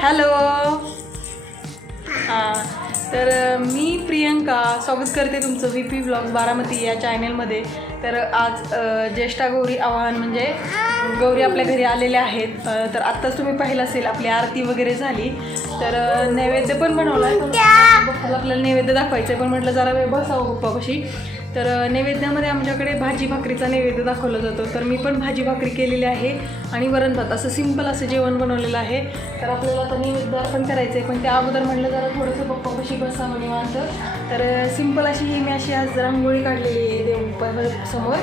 Hello हां तर मी प्रियंका स्वागत करते तुमचं व्ही पी ब्लॉग बारामती या चॅनेलमध्ये तर आज ज्येष्ठा गौरी आवाहन म्हणजे गौरी आपल्या घरी आलेल्या आहेत. तर आत्ताच तुम्ही पाहिलं असेल आपली आरती वगैरे झाली. तर नैवेद्य पण बनवला आहे. आपल्याला नैवेद्य दाखवायचं आहे पण म्हटलं जरा वेळ बसावं बप्पापाशी तर नैवेद्यामध्ये आमच्याकडे भाजी भाकरीचा नैवेद्य दाखवला जातो. तर मी पण भाजी भाकरी केलेली आहे आणि वरण भात. असं सिंपल असं जेवण बनवलेलं आहे. तर आपल्याला आता नैवेद्य अर्पण करायचं आहे पण त्या अगोदर म्हटलं जरा थोडंसं पप्पापाशी बसावं निवांत. तर सिंपल अशी ही मी अशी आज रांगोळी काढलेली आहे देव समोर.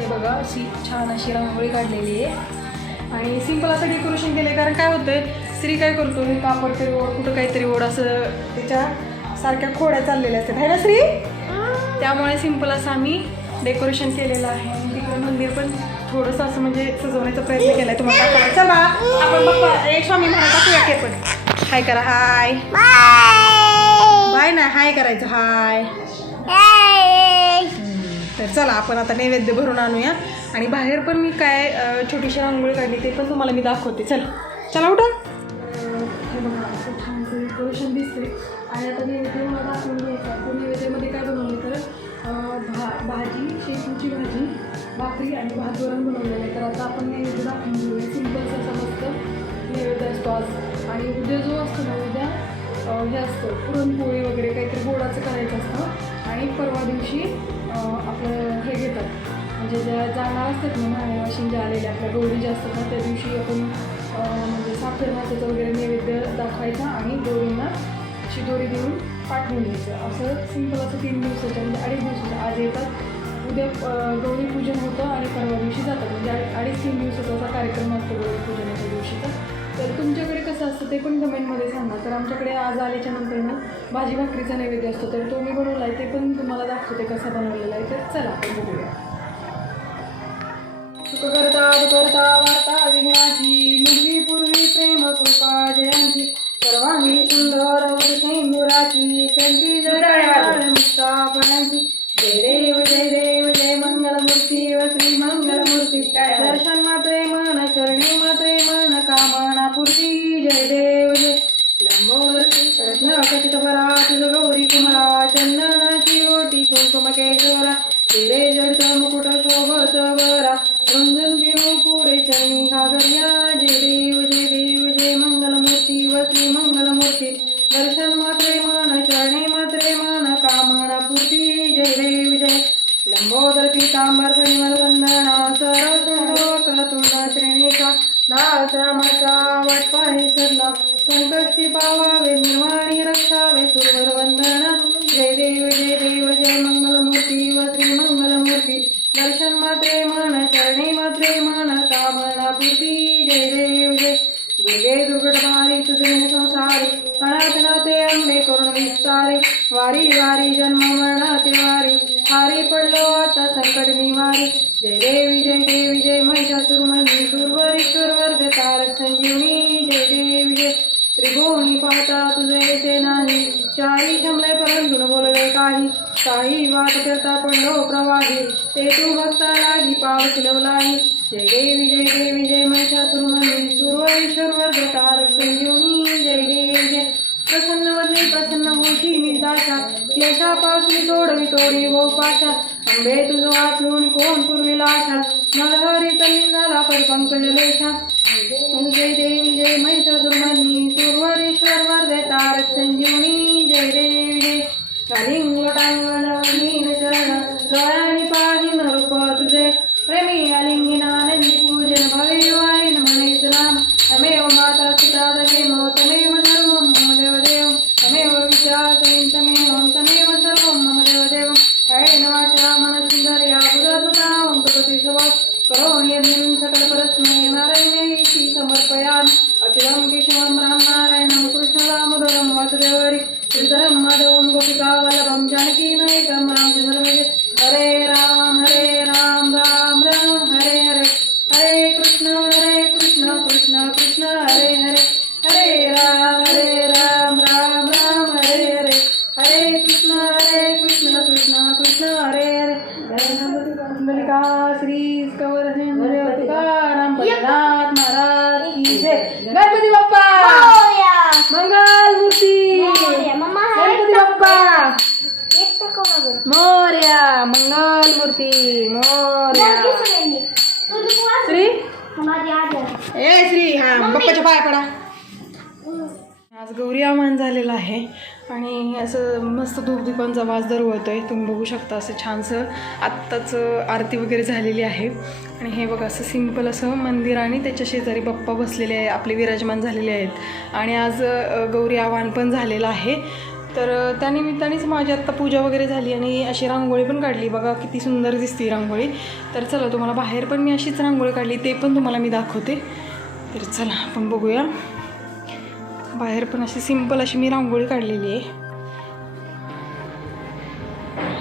हे बघा अशी छान अशी रांगोळी काढलेली आहे. आणि सिंपल असं डेकोरेशन केलं आहे कारण काय होतं आहे स्त्री काय करतो मी कापड तरी ओढ कुठं काहीतरी ओढ असं त्याच्या सारख्या खोड्या चाललेल्या असतात. है ना स्त्री? त्यामुळे सिंपल असं आम्ही डेकोरेशन केलेलं आहे. तिकडे मंदिर पण थोडंसं असं म्हणजे सजवण्याचा प्रयत्न केला आहे तुम्हाला. चला आपण बघ. एक स्वामी म्हणा टाकूया की पण हाय करा हाय. बाय ना हाय करायचं हाय. तर चला आपण आता नैवेद्य भरून आणूया. आणि बाहेर पण मी काय छोटीशी रांगोळी काढली ते पण तुम्हाला मी दाखवते. चल चला उठा. हे बघा असं छान डेकोरेशन दिसते आणि आता नैवेद्य मला दाखवून घ्यायचा नैवेद्यामध्ये काय भा भाजी शेपूची भाजी भाकरी आणि भात वरण बनवलेलं आहे. तर आता आपण नैवेद्य दाखवून घेऊया सिंपलचा असा मस्त नैवेद्य असतो आज आणि उद्या जो असतो ना उद्या हे असतं पुरणपोळी वगैरे काहीतरी गोडाचं करायचं असतं. आणि परवा दिवशी आपलं हे घेतात. म्हणजे ज्या जाणार असतात ना महादेवाशी ज्या आलेल्या आपल्या गौरी ज्या असतात ना त्या दिवशी आपण म्हणजे साखर भाताचं वगैरे नैवेद्य दाखवायचा आणि गौरींना शिदोरी देऊन पाठवून द्यायचं असं सिंपल असं तीन दिवसाच्या म्हणजे अडीच दिवसाच्या आज येतात. उद्या गौरी पूजन होतं आणि परवा दिवशी जातात. म्हणजे अडीच तीन दिवसाचा असा कार्यक्रम असतो गौरी पूजनाच्या दिवशीचा. तर तुमच्याकडे कसं असतं ते पण कमेंटमध्ये सांगा. तर आमच्याकडे आज आल्याच्यानंतर ना भाजी भाकरीचा नैवेद्य असतो. तर तो मी बनवला आहे ते पण तुम्हाला दाखवते कसा बनवलेला आहे. तर चला आपण बघूया. करता करता वार्ता विघ्नाची सैंदुराची कंठी विजय जय देव लंबोदर पितांबर परिमल वंदना सरसुंडोक्रतुंड श्रेणीचा दास रामाचा वाट पाहे सरला संकष्टी पावावे निर्वाणी रक्षावे सुरवर वंदना जय देव जय देव जय मंगलमूर्ती व श्री मंगलमूर्ती दर्शन मात्रे मन शरणी मात्रे मन कामना पूर्ती जय देव जय दुर्गे दुर्गटमारी तुझे संसारी अनाथ नाते अंबे करुण विस्तारे वारी वारी जन्म मरणाते वारी हारी पडलो आता संकट निवारी. जय देवी जय देवी जय महिषासुरमणी दुर्वरीश्वर वर्ग तार संजीवनी जय देवी जय. त्रिभुवनी पाहता तुझे येते नाही. चारी शमले परंतु बोलले काही. काही वाट करता पडलो प्रवाही. ते तू भक्ता लागी पाव किलवलाही जय देवी जय देवी जय महिषासुरमणी सुरवरीश्वर वर्ग तारक संजीवनी जय देवी जय. प्रसन्न वदने प्रसन्न होशी निदाशा क्लेशापासून सोडवी तोडी गोपाशा अंबे तुझो आठवून कोण पूर्वी लाशा नलहरी तल्ली झाला परिपंकज लेशा जय देवी जय महिषासुरमणी सुरवरीश्वर वर्धे तारक संजीवनी जय देवी जय. कलिंग टांगण नीन चरण सकलपरस्मै नारायणेति समर्पयामि। अचिरं केशवं राम नारायणं कृष्णदामोदरं वासुदेवरि श्रीधरं माधवं गोपिकावल्लभं जानकीनायकं रामचन्द्रमजे हरे राम हरे राम राम राम हरे हरे। हरे कृष्ण हरे कृष्ण कृष्ण कृष्ण हरे मोर्या मंगल मूर्ती मोर्या. श्री? आहे. ए श्री हा बाप्पाच्या पाया पडा. आज गौरी आव्हान झालेलं आहे आणि असं मस्त धूपदीपांचा वास दरवळतोय. तुम्ही बघू शकता असं छानसं आत्ताच आरती वगैरे झालेली आहे. आणि हे बघा असं सिंपल असं मंदिर आणि त्याच्या शेजारी बाप्पा बसलेले आहे आपले विराजमान झालेले आहेत. आणि आज गौरी आव्हान पण झालेलं आहे. तर त्यानिमित्तानेच माझी आत्ता पूजा वगैरे झाली आणि अशी रांगोळी पण काढली. बघा किती सुंदर दिसते रांगोळी. तर चला तुम्हाला बाहेर पण मी अशीच रांगोळी काढली ते पण तुम्हाला मी दाखवते. तर चला आपण बघूया. बाहेर पण अशी सिंपल अशी मी रांगोळी काढलेली आहे.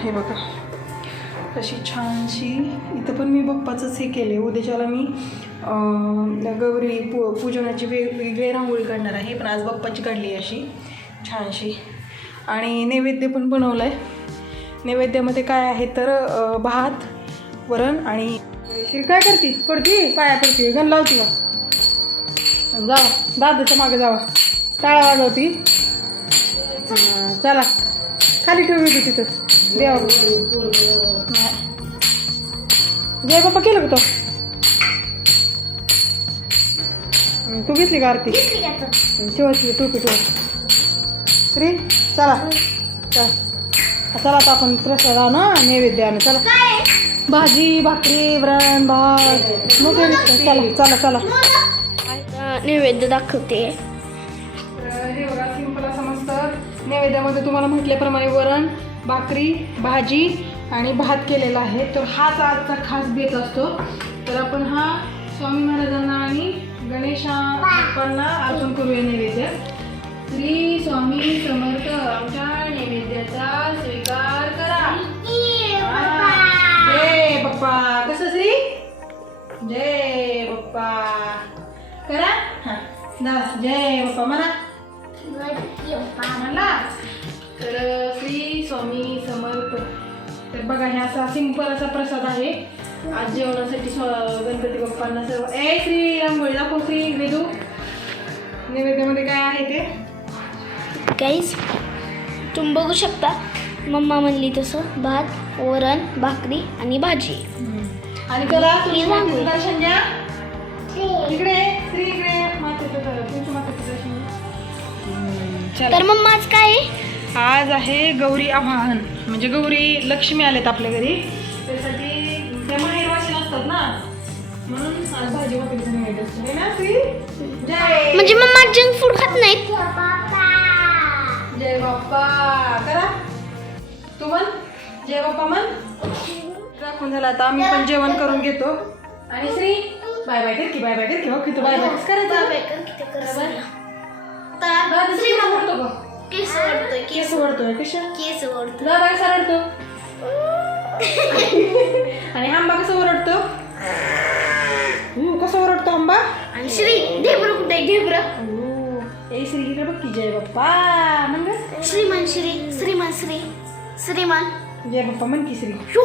हे बघा. कशी छानशी इथं पण मी बाप्पाचंच हे केले उद्याच्याला मी गौरी पू पूजनाची वेगवेगळी रांगोळी काढणार आहे. पण आज बाप्पाची काढली अशी छानशी. आणि नैवेद्य पण बनवलं आहे नैवेद्यामध्ये काय आहे तर भात वरण आणि काय करते? पडती? पाया पडते? गण लावती का? जावा. दादाच्या मागे जावा. टाळा वाजवती. चला. खाली ठेवली होती तिथं. देवा जय बाप्पा केलं का तो? तू घेतली का आरती? ठेवायची टोपी ठेव. श्री चला. चला. चला आता आपण प्रसाद आणा नैवेद्य आणू. चला. काय? भाजी भाकरी वरण भात. मग. चला चला. चला नैवेद्य दाखवते. तर हे बघा सिंपल असं मस्त. नैवेद्यामध्ये तुम्हाला म्हटल्याप्रमाणे वरण भाकरी भाजी आणि भात केलेला आहे. तर हाच आजचा खास बेत असतो. तर आपण हा स्वामी महाराजांना आणि गणेशा बाप्पांना अर्पण करूया नैवेद्य. श्री स्वामी समर्थ आमच्या नैवेद्याचा स्वीकार करा. जय बाप्पा कसं श्री? जय बाप्पा करा. हा. दा जय बाप्पा म्हणा. म्हणला तर श्री स्वामी समर्थ. तर बघा हे असा सिंपल असा प्रसाद आहे. आज जेवणासाठी स्व- गणपती बाप्पांना सर्व ए श्री रांगोळी दाखव श्री वेदू? नैवेद्यामध्ये काय आहे ते? गाईज तुम्ही बघू शकता मम्मा म्हणली तसं भात वरण भाकरी आणि भाजी. आणि दर्शन घ्या. इकडे श्री इकडे. तर मम्मा आज काय? आज आहे गौरी आवाहन. म्हणजे गौरी लक्ष्मी आलेत आपल्या घरी. त्यासाठी त्या असतात ना. म्हणून आज भाजी म्हणजे मम्मा जंक फूड खात नाहीत. जय बाप्पा करा. तू म्हण. जय बाप्पा म्हण. दाखवून झालं आता. आम्ही पण जेवण करून घेतो. आणि श्री बाय बाय कर की बाय बाय कर की बघ तू बाय बाय करायचं दादा श्री म्हणतो. गं. केस ओढतोय केस ओढतोय कशा? केस ओढतोय दादा कसा रडतो आणि आंबा कसा ओरडतो? कसा ओरडतो आंबा? आणि श्री ढेबरं कुठे ढेबरं. ओ, ए श्री इकडे बघ की जय बाप्पा. म्हण. श्रीमान श्री श्रीमान श्री श्रीमान. जय बाप्पा म्हण की श्री. शू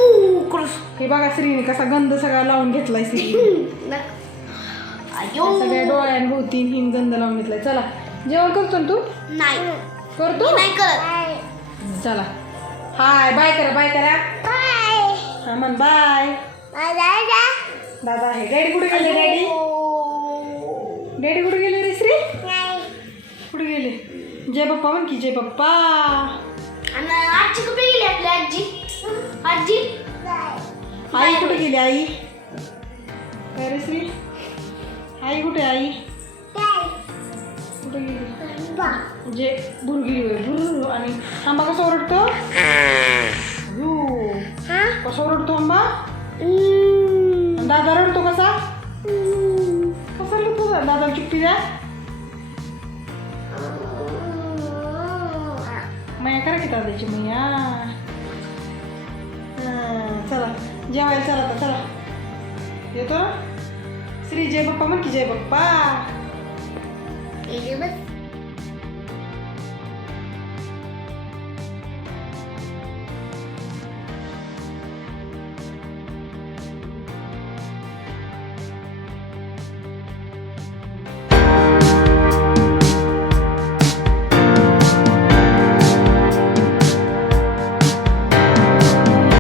क्रस हे बघा श्रीने कसा गंध सगळा लावून घेतलाय श्री. सगळ्या डोळ्यांभोवती हिम गंध लावून घेतलाय. चला. जेवण करतो ना तू? नाही. करतो? नाही करत. चला. हाय बाय करा बाय करा. हा म्हण बाय. दादा आहे. डॅडी कुठे गेले डॅडी डॅडी कुठे गेले रे श्री कुठे गेले? जय बाप्पा म्हण की जय बाप्पा आणि आजी कुठे गेली आपली आजी आजी आई कुठे गेली आई काय रे श्री आई कुठे आई कुठे गेली जे भुर गेली होय, भुर आणि आंबा कसा ओरडतो भू. कसा ओरडतो आंबा आणि दादा रडतो कसा कसा रडतो दादा चुप्पी द्या मैया करा की दादाची मैया हां, चला जेवायला चला आता चला येतो श्री जय बाप्पा म्हण की जय बाप्पा बस